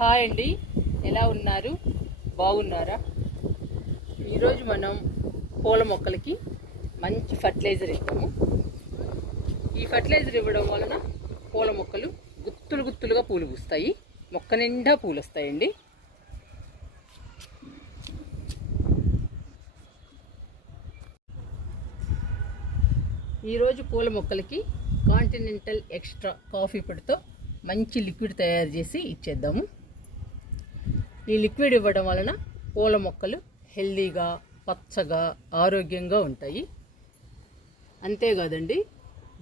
Hi అండి, ఎలా ఉన్నారు? బాగున్నారా? ఈరోజు మనం పూల మొక్కలకి మంచి ఫర్టిలైజర్ ఇస్తాము. ఈ ఫర్టిలైజర్ ఇవ్వడం వలన పూల మొక్కలు గుత్తులు గుత్తులుగా పూలు పూస్తాయి, మొక్క నిండా పూలు వస్తాయండి. ఈరోజు పూల మొక్కలకి కాంటినెంటల్ ఎక్స్ట్రా కాఫీ పొడితో మంచి లిక్విడ్ తయారు చేసి ఇచ్చేద్దాము. ఈ లిక్విడ్ ఇవ్వడం వలన పూల మొక్కలు హెల్దీగా, పచ్చగా, ఆరోగ్యంగా ఉంటాయి. అంతేకాదండి,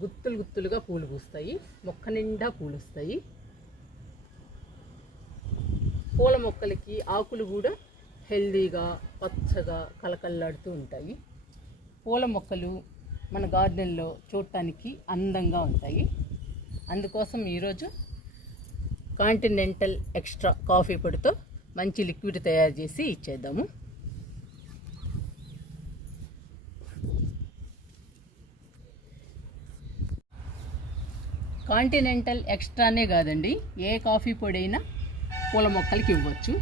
గుత్తులు గుత్తులుగా పూలు పూస్తాయి, మొక్క నిండా పూలు వస్తాయి. పూల మొక్కలకి ఆకులు కూడా హెల్దీగా, పచ్చగా, కలకల్లాడుతూ ఉంటాయి. పూల మొక్కలు మన గార్డెన్లో చూడటానికి అందంగా ఉంటాయి. అందుకోసం ఈరోజు కాంటినెంటల్ ఎక్స్ట్రా కాఫీ పొడితో మంచి లిక్విడ్ తయారు చేసి ఇచ్చేద్దాము. కాంటినెంటల్ ఎక్స్ట్రానే కాదండి, ఏ కాఫీ పొడి అయినా పూల మొక్కలకి ఇవ్వచ్చు.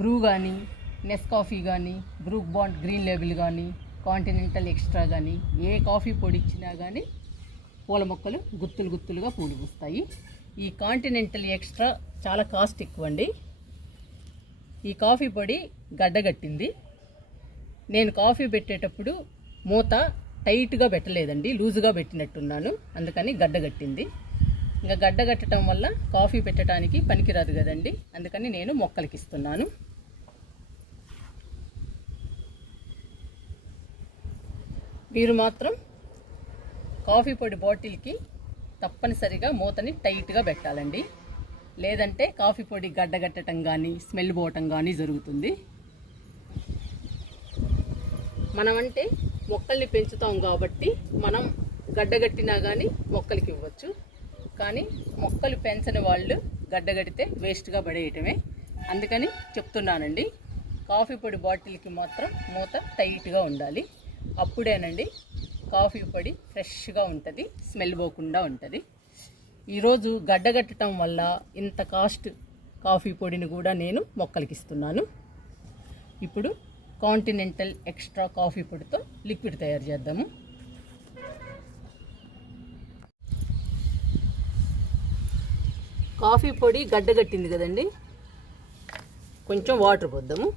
బ్రూ కానీ, నెస్కాఫీ కానీ, బ్రూక్ బాండ్ గ్రీన్ లేబుల్ కానీ, కాంటినెంటల్ ఎక్స్ట్రా కానీ, ఏ కాఫీ పొడి ఇచ్చినా కానీ పూల మొక్కలు గుత్తులు గుత్తులుగా పూలు పూస్తాయి. ఈ కాంటినెంటల్ ఎక్స్ట్రా చాలా కాస్ట్ ఎక్కువ అండి. ఈ కాఫీ పొడి గడ్డగట్టింది. నేను కాఫీ పెట్టేటప్పుడు మూత టైట్గా పెట్టలేదండి, లూజుగా పెట్టినట్టున్నాను, అందుకని గడ్డగట్టింది. ఇంకా గడ్డగట్టడం వల్ల కాఫీ పెట్టడానికి పనికిరాదు కదండి, అందుకని నేను మొక్కలకి ఇస్తున్నాను. మీరు మాత్రం కాఫీ పొడి బాటిల్కి తప్పనిసరిగా మూతని టైట్గా పెట్టాలండి, లేదంటే కాఫీ పొడి గడ్డగట్టడం కానీ, స్మెల్ పోవటం కానీ జరుగుతుంది. మనమంటే మొక్కల్ని పెంచుతాం కాబట్టి మనం గడ్డగట్టినా కానీ మొక్కలకి ఇవ్వచ్చు. కానీ మొక్కలు పెంచని వాళ్ళు గడ్డగడితే వేస్ట్గా పడేయటమే. అందుకని చెప్తున్నానండి, కాఫీ పొడి బాటిల్కి మాత్రం మూత టైట్గా ఉండాలి. అప్పుడేనండి కాఫీ పొడి ఫ్రెష్గా ఉంటుంది, స్మెల్ పోకుండా ఉంటుంది. ఈరోజు గడ్డగట్టడం వల్ల ఇంత కాస్ట్ కాఫీ పొడిని కూడా నేను మొక్కలకి ఇస్తున్నాను. ఇప్పుడు కాంటినెంటల్ ఎక్స్ట్రా కాఫీ పొడితో లిక్విడ్ తయారు చేద్దాము. కాఫీ పొడి గడ్డగట్టింది కదండి, కొంచెం వాటర్ పోద్దాము.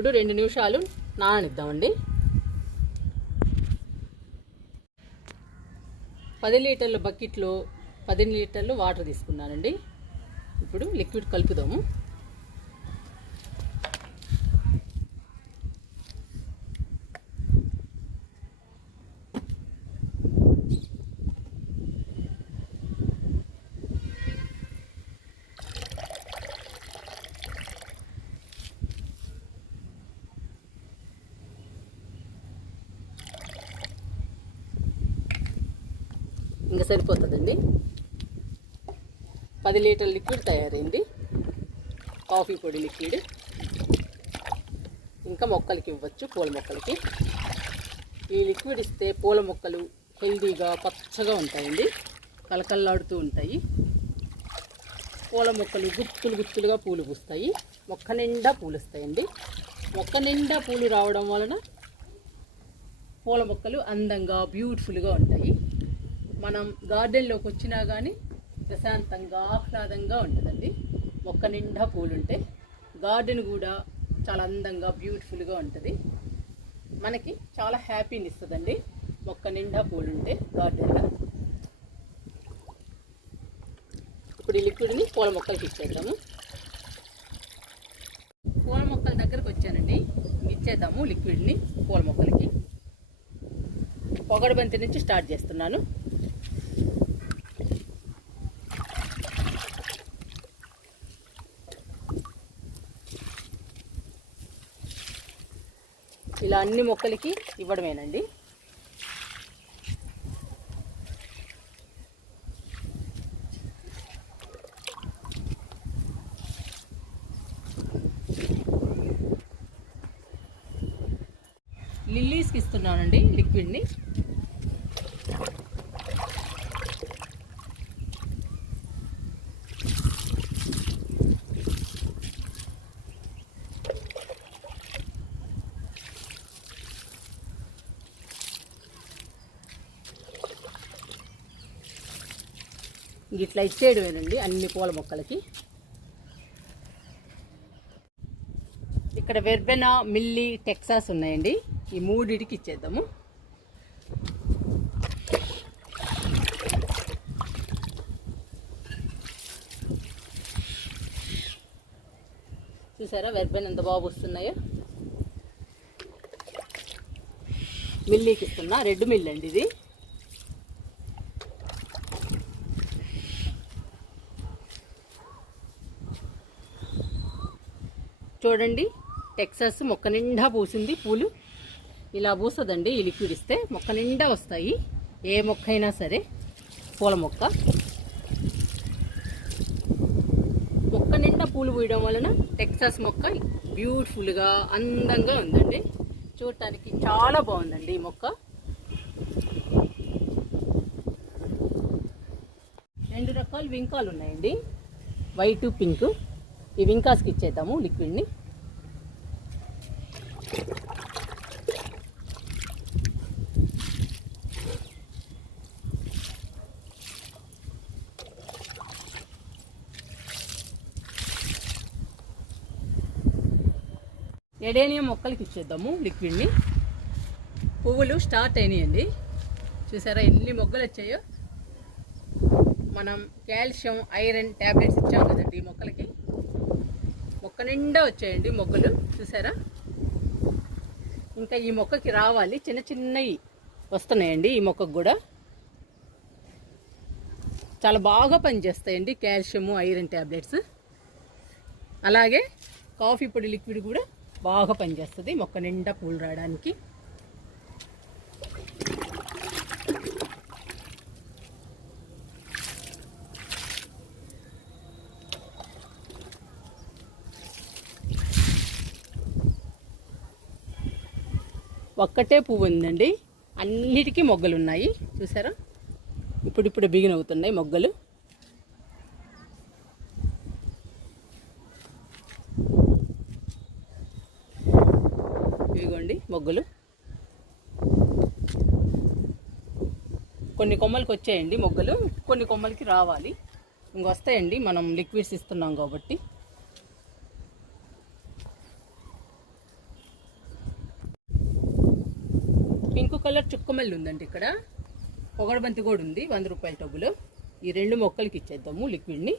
ఇప్పుడు 2 నిమిషాలు నాననిద్దామండి. 10 లీటర్ల బకెట్లో 10 లీటర్లు వాటర్ తీసుకున్నానండి. ఇప్పుడు లిక్విడ్ కలుపుదాము. ఇంకా సరిపోతుందండి. 10 లీటర్ల లిక్విడ్ తయారైంది, కాఫీ పొడి లిక్విడ్. ఇంకా మొక్కలకి ఇవ్వచ్చు, పూల మొక్కలకి. ఈ లిక్విడ్ ఇస్తే పూల మొక్కలు హెల్దీగా, పచ్చగా ఉంటాయండి, కలకల్లాడుతూ ఉంటాయి. పూల మొక్కలు గుత్తులు గుత్తులుగా పూలు పూస్తాయి, మొక్క నిండా పూలు వస్తాయండి. మొక్క నిండా పూలు రావడం వలన పూల మొక్కలు అందంగా, బ్యూటిఫుల్గా ఉంటాయి. మనం గార్డెన్లోకి వచ్చినా కానీ ప్రశాంతంగా, ఆహ్లాదంగా ఉంటుందండి. మొక్క నిండా పూలుంటే గార్డెన్ కూడా చాలా అందంగా, బ్యూటిఫుల్గా ఉంటుంది. మనకి చాలా హ్యాపీని ఇస్తుందండి మొక్క నిండా పూలుంటే గార్డెన్లో. ఇప్పుడు ఈ లిక్విడ్ని పూల మొక్కలకి ఇచ్చేద్దాము. పూల మొక్కల దగ్గరకు వచ్చానండి, ఇచ్చేద్దాము లిక్విడ్ని పూల మొక్కలకి. పొగడబంతి నుంచి స్టార్ట్ చేస్తున్నాను. ఇలా అన్ని మొక్కలకి ఇవ్వడమేనండి. లిల్లీస్కి ఇస్తున్నానండి లిక్విడ్ని. ఇట్లా ఇచ్చేయడమేనండి అన్ని పూల మొక్కలకి. ఇక్కడ వెర్బెనా, మిల్లీ, టెక్సాస్ ఉన్నాయండి. ఈ మూడిటికి ఇచ్చేద్దాము. చూసారా వెర్బెన్ ఎంత బాగా వస్తున్నాయో. మిల్లీకి ఇస్తున్నా, రెడ్ మిల్లీ అండి ఇది. చూడండి టెక్సాస్ మొక్క నిండా పూసింది పూలు. ఇలా పూసదండి ఈ లిక్విడ్ ఇస్తే, మొక్క నిండా వస్తాయి. ఏ మొక్క అయినా సరే పూల మొక్క. మొక్క నిండా పూలు పూయడం వలన టెక్సాస్ మొక్క బ్యూటిఫుల్గా అందంగా ఉందండి. చూడటానికి చాలా బాగుందండి ఈ మొక్క. రెండు రకాల వింకాలు ఉన్నాయండి, వైట్, పింక్. ఈ వింకాస్కి ఇచ్చేద్దాము లిక్విడ్ని. ఎడేనియం మొక్కలకి ఇచ్చేద్దాము లిక్విడ్ని. పువ్వులు స్టార్ట్ అయినాయండి. చూసారా ఎన్ని మొగ్గలు వచ్చాయో. మనం కాల్షియం, ఐరన్ ట్యాబ్లెట్స్ ఇచ్చాం కదండి ఈ మొక్కలకి. మొక్క నిండా వచ్చాయండి మొగ్గలు. చూసారా ఇంకా ఈ మొక్కకి రావాలి, చిన్న చిన్నవి వస్తున్నాయండి ఈ మొక్కకు కూడా. చాలా బాగా పనిచేస్తాయండి కాల్షియము, ఐరన్ ట్యాబ్లెట్స్. అలాగే కాఫీ పొడి లిక్విడ్ కూడా బాగా పనిచేస్తుంది మొక్క నిండా పూలు రావడానికి. ఒక్కటే పువ్వు ఉందండి, అన్నిటికీ మొగ్గలు ఉన్నాయి. చూసారా ఇప్పుడు బిగిన్ అవుతున్నాయి మొగ్గలు. ఇదిగోండి మొగ్గలు. కొన్ని కొమ్మలకి వచ్చాయండి మొగ్గలు, కొన్ని కొమ్మలకి రావాలి. ఇంకొస్తాయండి, మనం లిక్విడ్స్ ఇస్తున్నాం కాబట్టి. పింక్ కలర్ చుక్కమల్లి ఉందండి ఇక్కడ. పొగడబంతి కూడా ఉంది 100 రూపాయల టబ్బులో. ఈ రెండు మొక్కలకి ఇచ్చేద్దాము లిక్విడ్ని.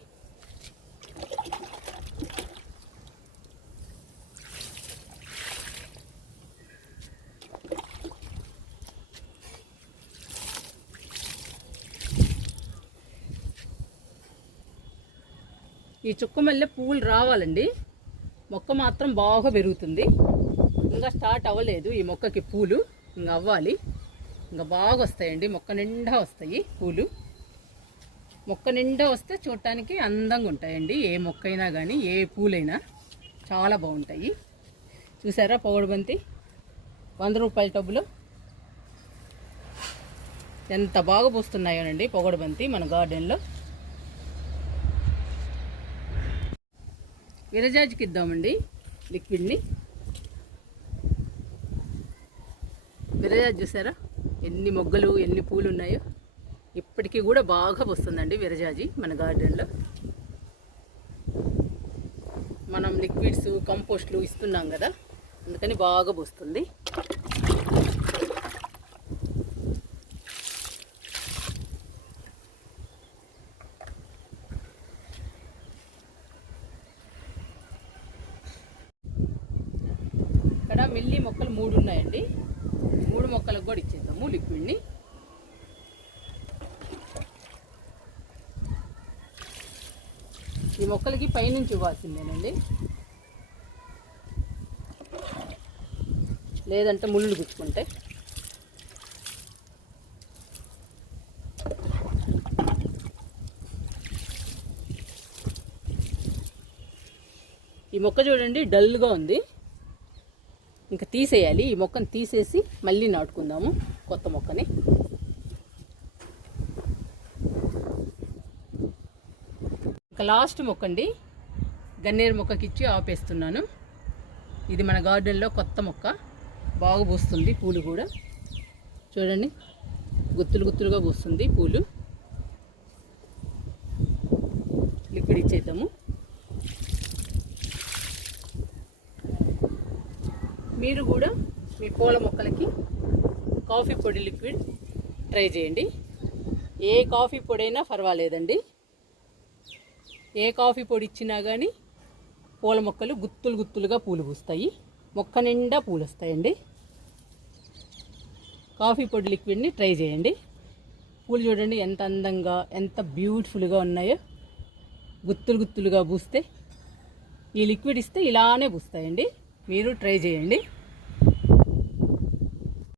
ఈ చుక్కమల్లె పువ్వులు రావాలండి, మొక్క మాత్రం బాగా పెరుగుతుంది. ఇంకా స్టార్ట్ అవ్వలేదు ఈ మొక్కకి పూలు, ఇంకా అవ్వాలి. ఇంకా బాగా వస్తాయండి, మొక్క నిండా వస్తాయి పూలు. మొక్క నిండా వస్తే చూడటానికి అందంగా ఉంటాయండి. ఏ మొక్క అయినా కానీ, ఏ పూలైనా చాలా బాగుంటాయి. చూసారా పొగడబంతి 100 రూపాయల టబ్బులో ఎంత బాగా పూస్తున్నాయోనండి పొగడబంతి మన గార్డెన్లో. విరజాజికి ఇద్దామండి లిక్విడ్ని. విరజాజి చూసారా ఎన్ని మొగ్గలు, ఎన్ని పూలు ఉన్నాయో. ఇప్పటికీ కూడా బాగా వస్తుందండి విరజాజి మన గార్డెన్లో. మనం లిక్విడ్స్, కంపోస్ట్లు ఇస్తున్నాం కదా, అందుకని బాగా వస్తుంది. ఇక్కడ మిల్లీ మొక్కలు 3 ఉన్నాయండి. 3 మొక్కలకు కూడా ఇచ్చేద్దాము లిక్విడ్ని. ఈ మొక్కలకి పైనుంచి ఇవ్వాల్సిందేనండి, లేదంటే ముళ్ళు గుచ్చుకుంటాయి. ఈ మొక్క చూడండి డల్గా ఉంది. ఇంకా తీసేయాలి. ఈ మొక్కను తీసేసి మళ్ళీ నాటుకుందాము కొత్త మొక్కని. ఇంకా లాస్ట్ మొక్క అండి, గన్నేరు మొక్కకి ఇచ్చి ఆపేస్తున్నాను. ఇది మన గార్డెన్లో కొత్త మొక్క, బాగా పూస్తుంది పూలు కూడా. చూడండి, గుత్తులు గుత్తులుగా పూస్తుంది పూలు. లిక్విడ్ ఇచ్చేద్దాము. మీరు కూడా మీ పూల మొక్కలకి కాఫీ పొడి లిక్విడ్ ట్రై చేయండి. ఏ కాఫీ పొడి అయినా పర్వాలేదండి. ఏ కాఫీ పొడి ఇచ్చినా కానీ పూల మొక్కలు గుత్తులు గుత్తులుగా పూలు పూస్తాయి, మొక్క నిండా పూలు వస్తాయండి. కాఫీ పొడి లిక్విడ్ని ట్రై చేయండి. పూలు చూడండి ఎంత అందంగా, ఎంత బ్యూటిఫుల్గా ఉన్నాయో. గుత్తులు గుత్తులుగా పూస్తే ఈ లిక్విడ్ ఇస్తే ఇలానే పూస్తాయండి. మీరు ట్రై చేయండి.